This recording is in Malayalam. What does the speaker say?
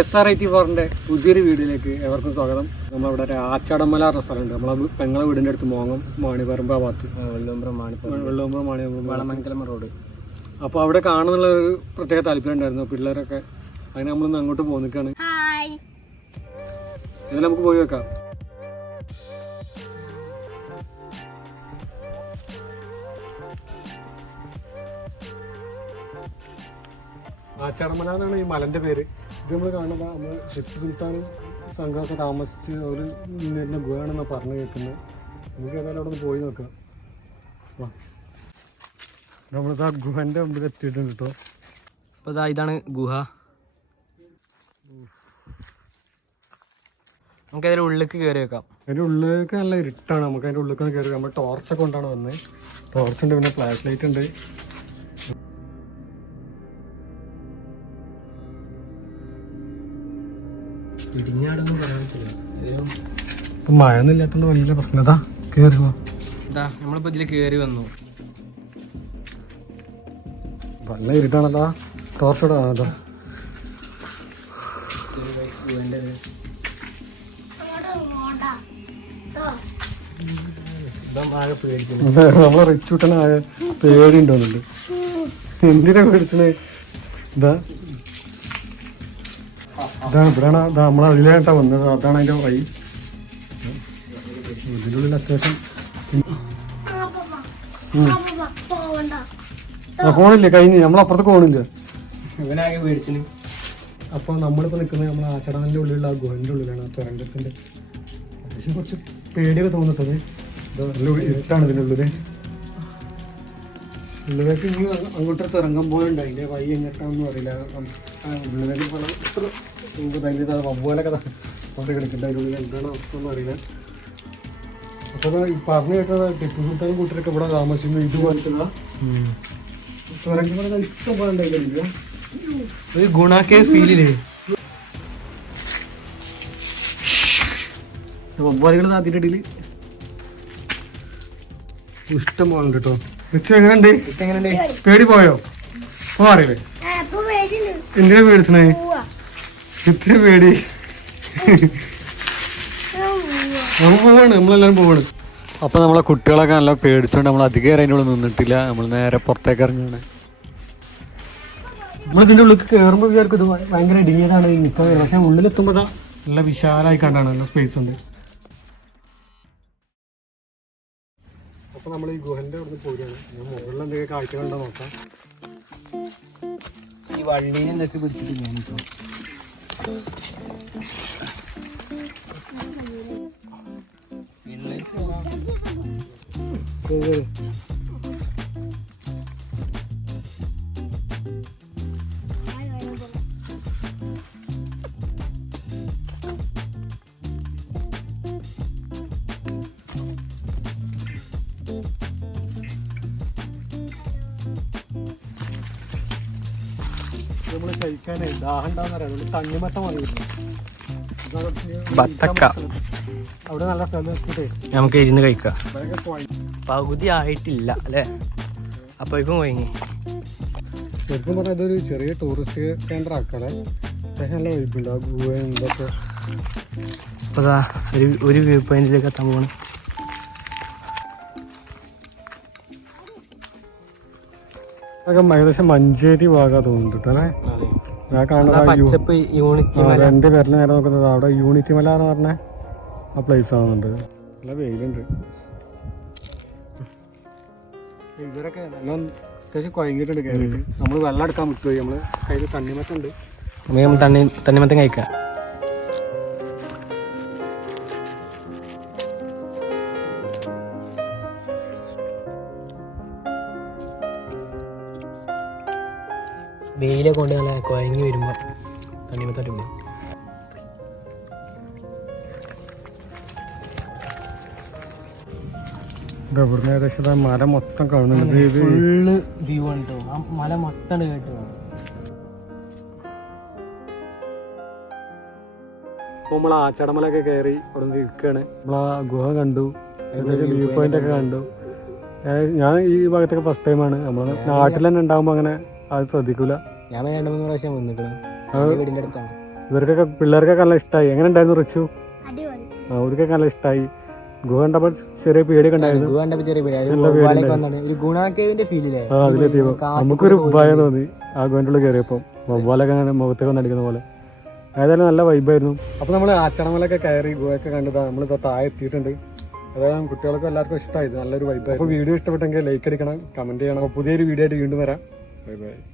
എസ് ആർ ഐ ടി ഫോറിന്റെ പുതിയൊരു വീഡിയോയിലേക്ക് എവർക്കും സ്വാഗതം. നമ്മളവിടെ ഒരു ആച്ചാടമല പറഞ്ഞ സ്ഥലമുണ്ട്. നമ്മളെ പെങ്ങളെ വീടിന്റെ അടുത്ത് മോങ്ങം മാണിപറമ്പ് ആ ഭാഗത്ത്. വെള്ളുമ്പ്രം മാണിപ്പറമ്പ്. വെള്ളുമ്പ്രം മാണിപറമ്പ്. വളമംഗലം റോഡ്. അപ്പോൾ അവിടെ കാണുന്നുള്ള ഒരു പ്രത്യേക താല്പര്യം ഉണ്ടായിരുന്നു. പിള്ളേരൊക്കെ. അങ്ങനെ നമ്മളിന്ന് അങ്ങോട്ട് പോന്നിക്കാണ്. ഇതിൽ നമുക്ക് പോയി വെക്കാം ആച്ചാടമല എന്നാണ് ഈ മലന്റെ പേര്. ഇത് നമ്മൾ കാണുന്നത് നമ്മൾ ടിപ്പു സുൽത്താനും സംഘമൊക്കെ താമസിച്ച് ഒരു നിന്നിരുന്ന ഗുഹയാണെന്നാണ് പറഞ്ഞു കേൾക്കുന്നത്. നമുക്ക് ഏതായാലും അവിടെ നിന്ന് പോയി നോക്കാം. വാ. നമ്മളിത് ആ ഗുഹന്റെ മുമ്പിൽ എത്തിയിട്ടുണ്ട് കേട്ടോ. അപ്പോൾ ഇതാ ഇതാണ് ഗുഹ. നമുക്ക് അതിന്റെ ഉള്ളിലേക്ക് കയറി വെക്കാം. അതിന്റെ ഉള്ളിലേക്ക് നല്ല ഇരുട്ടാണ്. നമുക്ക് അതിന്റെ ഉള്ളിലേക്ക് കയറി നമ്മൾ ടോർച്ചൊക്കെ കൊണ്ടാണ് വന്നത് ടോർച്ച് ഉണ്ട് പിന്നെ ഫ്ലാഷ് ലൈറ്റ് ഉണ്ട്. ഇടിഞ്ഞാടൊന്നും പറയാൻ പറ്റില്ല. ഇപ്പൊ മഴയൊന്നും ഇല്ലാത്തോണ്ട് വലിയ പ്രശ്നം കയറി പോ. ഇതാ നമ്മളിപ്പോൾ ഇതിൽ കയറി വന്നു. നല്ല ഇരുട്ടാണല്ലോ ടോർച്ച് ഇവിടെ അതാ. ഇതാ ആകെ പേടിച്ചു നമ്മളെ റിച്ചൂട്ടനായ പേടി ഉണ്ടോന്നുണ്ട്. എന്തിനാ പേടിച്ചത് ഇതാ. ഇതാണ് ഇവിടെയാണ് നമ്മൾ നമ്മളെ അതിലേട്ടാ വന്നത്. അതാണ് അതിന്റെ വഴി. ഇതിന്റെ ഉള്ളിൽ അത്യാവശ്യം ആ, പോണില്ലേ? കഴിഞ്ഞ്. നമ്മളപ്പുറത്ത് ഇവനാകെ പേടിച്ചിന്. അപ്പൊ നമ്മളിപ്പോ നിൽക്കുന്നത് നമ്മളെ ആച്ചടലിന്റെ ഉള്ളിലുള്ള ആ ഗുഹന്റെ ഉള്ളിലാണ് ആ തുരങ്കത്തിന്റെ. അത്യാവശ്യം കുറച്ച് പേടിയൊക്കെ തോന്നത്തത്. ഇതാണ് ഉള്ളിൽ. ഉള്ളിലേക്ക് ഇനി അങ്ങോട്ട് തുരങ്കം പോലെ ഉണ്ട് അതിന്റെ വഴി എങ്ങോട്ടാണെന്ന് അറിയില്ല. ഉള്ളിലേക്ക് പോകണം ഇത്ര അതിന്റെ വവ്വാലൊക്കെ കഥ. അവിടെ കിടക്കേണ്ട അതിന്റെ ഉള്ളിൽ എന്താണ് അവസ്ഥ ഒന്നും അറിയില്ല. അപ്പോൾ ഈ പറഞ്ഞു കേട്ടത് ടിപ്പു സുൽത്താൻ കൂട്ടരൊക്കെ ഇവിടെ താമസിക്കുന്നു ഇതുപോലത്തുള്ള തുരങ്കങ്ങളൊക്കെ ഇഷ്ടം പോലെ ഉണ്ടായില്ല ഒരു ഗുണാക്കെ ചെയ്ത് വവ്വാലുകൾ അതിന്റെ ഇടയിൽ ഇഷ്ടം പോലെ ഉണ്ട് കേട്ടോ എങ്ങനെയുണ്ട്? എങ്ങനെയുണ്ട് പേടി പോയോ ഓ അറിയില്ലേ എന്തിനാ പേടിച്ചണേ? ഇത്ര പേടി? നമ്മൾ പോവാണ് നമ്മളെല്ലാരും പോവാണ്. അപ്പൊ നമ്മളെ കുട്ടികളൊക്കെ നല്ല പേടിച്ചോണ്ട് നമ്മൾ അധികം നേരം അതിന്റെ ഉള്ളിൽ നിന്നിട്ടില്ല. നമ്മൾ നേരെ പുറത്തേക്ക് ഇറങ്ങാണ്. നമ്മൾ ഇതിന്റെ ഉള്ളിൽ കയറുമ്പോൾ വിചാരിക്കും ഇത് ഭയ- ഭയങ്കര ഇടുങ്ങിയതാണ്. നിൽക്കാൻ പക്ഷെ ഉള്ളിലെത്തുമ്പോൾ നല്ല വിശാലമായി കണ്ടാണ് നല്ല സ്പേസ് ഉണ്ട്. അപ്പൊ നമ്മൾ ഈ ഗുഹന്റെ അവിടെ പോരുകയാണ് ഞാൻ മുകളിൽ എന്തെങ്കിലും കാഴ്ചകളുണ്ടോ നോക്കാം. ഈ വള്ളീനെ എന്തൊക്കെ പിടിച്ചിട്ട് ഞാൻ ഇപ്പോൾ നമ്മൾ കഴിക്കാനേ ദാഹം അതുകൊണ്ട് തണ്ണിമത്തം ബത്തക്ക. അവിടെ നല്ല സ്ഥലം നമുക്ക് ഇരുന്ന് കഴിക്കാം. പകുതി ആയിട്ടില്ല അല്ലേ? ഇപ്പം കഴിഞ്ഞു ശരിക്കും പറഞ്ഞാൽ ഇതൊരു ചെറിയ ടൂറിസ്റ്റ് കേന്ദ്രം ആക്കാതെ അത്യാവശ്യം നല്ല വൈബുണ്ട് ആ ഗുഹ എന്തൊക്കെ. അപ്പോൾ ഒരു ഒരു വ്യൂ പോയിന്റിലേക്ക് എത്താൻ പോകണം അതൊക്കെ ഏകദേശം മഞ്ചേരി ഭാഗം തോന്നുന്നുണ്ട് അല്ലേ? ഞാൻ കാണുന്നത് ആ യു- പച്ചപ്പ് യൂണിറ്റി ആ, രണ്ട് പേരിൽ നേരെ നോക്കുന്നത്. അവിടെ യൂണിറ്റി മല എന്ന് പറഞ്ഞ ആ പ്ലേസ് ആവുന്നുണ്ട് നല്ല വെയിലുണ്ട്. ഇവരൊക്കെ നല്ല അത്യാവശ്യം കുഴങ്ങിയിട്ടുണ്ട് കയറിയിട്ട് നമ്മൾ വെള്ളം എടുക്കാൻ വിട്ടുപോയി നമ്മൾ കയ്യിൽ തണ്ണിമത്തുണ്ട്. തണ്ണി തണ്ണിമത്തം കഴിക്കാം. വെയിലെ കൊണ്ട് നല്ല കുഴങ്ങി വരുമ്പോൾ തണ്ണിമത്തം അടിപൊളി ഇത് ഇവിടുന്ന് ഏകദേശം മല മൊത്തം കാണുന്നുണ്ട്. ഫുള്ള് വ്യൂ ആണ് കേട്ടോ ആ മല മൊത്തം കേട്ടോ ഇപ്പോൾ നമ്മൾ ആച്ചാടമലൊക്കെ കയറി അവിടെ നിന്ന് ഇരിക്കുകയാണ് നമ്മൾ ആ ഗുഹ കണ്ടു. ഏകദേശം വ്യൂ പോയിന്റ് ഒക്കെ കണ്ടു. ഞാൻ ഈ ഭാഗത്തൊക്കെ ഫസ്റ്റ് ടൈമാണ് നമ്മൾ നാട്ടിൽ തന്നെ ഉണ്ടാകുമ്പോൾ അങ്ങനെ അത് ശ്രദ്ധിക്കൂല. ഞാൻ രണ്ട് മൂന്ന് പ്രാവശ്യം വന്നിട്ടുണ്ട് വീടിന്റെ അടുത്താണ്. ഇവർക്കൊക്കെ പിള്ളേർക്കൊക്കെ നല്ല ഇഷ്ടമായി എങ്ങനെ ഉണ്ടായിരുന്നു റിച്ചു? അടിപൊളി. ആ, അവർക്കൊക്കെ നല്ല ഇഷ്ടമായി ഗുഹ കണ്ടപ്പോൾ ചെറിയ പേടിയൊക്കെ ഉണ്ടായിരുന്നു. ഗുഹ കണ്ടപ്പോ ചെറിയ പേടി. ഒരു ഗുണാക്കേവിന്റെ ഫീലില്ലേ ആ അതിലെത്തിയപ്പോ നമുക്കൊരു ഭയം തോന്നി. ആ ഗുഹന്റെ ഉള്ളിൽ കയറിയപ്പോൾ വവ്വാലൊക്കെ അങ്ങനെ മുഖത്തൊക്കെ നടിക്കുന്ന പോലെ. ഏതായാലും നല്ല വൈബായിരുന്നു അപ്പൊ നമ്മൾ ആച്ചടമലൊക്കെ കയറി ഗുഹയൊക്കെ കണ്ടതാ. നമ്മൾ താഴെ എത്തിയിട്ടുണ്ട്. അതായത് കുട്ടികൾക്കും എല്ലാവർക്കും ഇഷ്ടമായി നല്ലൊരു വൈബായിരുന്നു അപ്പോൾ വീഡിയോ ഇഷ്ടപ്പെട്ടെങ്കിൽ ലൈക്ക് അടിക്കണം കമന്റ് ചെയ്യണം. അപ്പോൾ പുതിയൊരു വീഡിയോ ആയിട്ട് വീണ്ടും വരാം. 拜拜